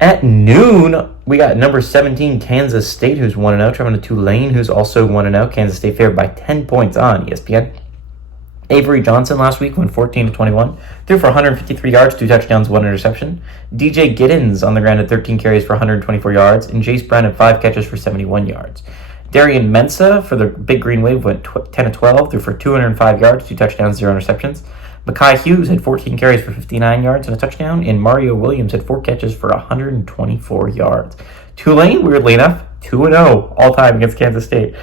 At noon, we got number 17, Kansas State, who's 1-0, traveling to Tulane, who's also 1-0. Kansas State favored by 10 points on ESPN. Avery Johnson last week went 14-21, threw for 153 yards, 2 touchdowns, 1 interception. DJ Giddens on the ground at 13 carries for 124 yards, and Jace Brown had 5 catches for 71 yards. Darian Mensah for the Big Green Wave went 10-12, threw for 205 yards, 2 touchdowns, 0 interceptions. Makai Hughes had 14 carries for 59 yards and a touchdown, and Mario Williams had 4 catches for 124 yards. Tulane, weirdly enough, 2-0 all-time against Kansas State.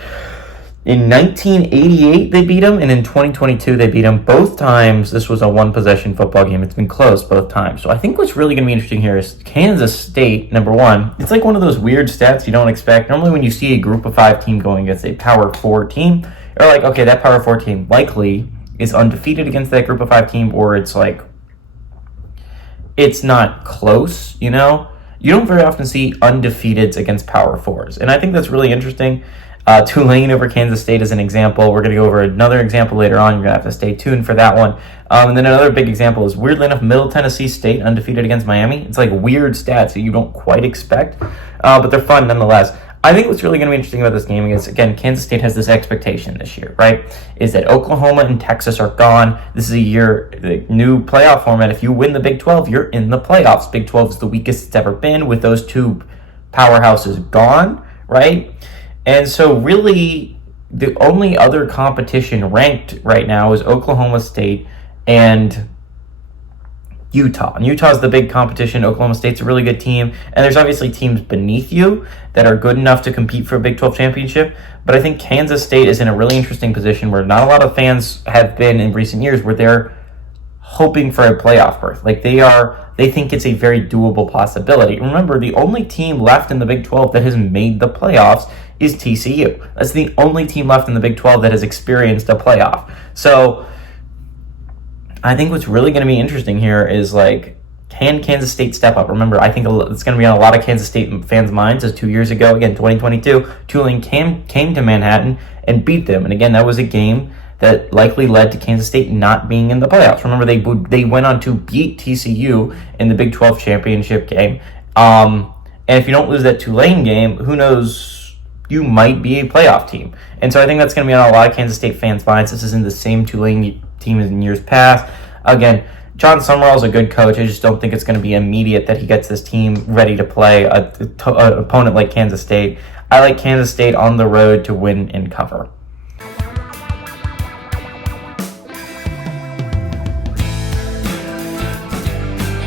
In 1988, they beat them, and in 2022, they beat them. Both times, this was a one-possession football game. It's been close both times. So I think what's really going to be interesting here is Kansas State, number one. It's like one of those weird stats you don't expect. Normally, when you see a Group of 5 team going against a Power 4 team, you're like, okay, that Power 4 team likely is undefeated against that Group of 5 team, or it's like, it's not close, you know? You don't very often see undefeateds against Power 4s. And I think that's really interesting. Tulane over Kansas State is an example. We're going to go over another example later on. You're going to have to stay tuned for that one. And then another big example is, weirdly enough, Middle Tennessee State undefeated against Miami. It's like weird stats that you don't quite expect, but they're fun nonetheless. I think what's really going to be interesting about this game is, again, Kansas State has this expectation this year, right? Is that Oklahoma and Texas are gone. This is a year, the new playoff format. If you win the Big 12, you're in the playoffs. Big 12 is the weakest it's ever been with those two powerhouses gone, right? And so really, the only other competition ranked right now is Oklahoma State and Utah. And Utah's the big competition. Oklahoma State's a really good team. And there's obviously teams beneath you that are good enough to compete for a Big 12 championship. But I think Kansas State is in a really interesting position where not a lot of fans have been in recent years, where they're hoping for a playoff berth. Like they think it's a very doable possibility. Remember, the only team left in the Big 12 that has made the playoffs is TCU. That's the only team left in the Big 12 that has experienced a playoff. So I think what's really going to be interesting here is, like, can Kansas State step up? Remember, I think it's going to be on a lot of Kansas State fans' minds, as 2 years ago, again, 2022, Tulane came to Manhattan and beat them. And again, that was a game that likely led to Kansas State not being in the playoffs. Remember, they went on to beat TCU in the Big 12 championship game. And if you don't lose that Tulane game, who knows, you might be a playoff team. And so I think that's going to be on a lot of Kansas State fans' minds. This isn't the same Tulane team as in years past. Again, John Summerall's a good coach. I just don't think it's going to be immediate that he gets this team ready to play an opponent like Kansas State. I like Kansas State on the road to win and cover.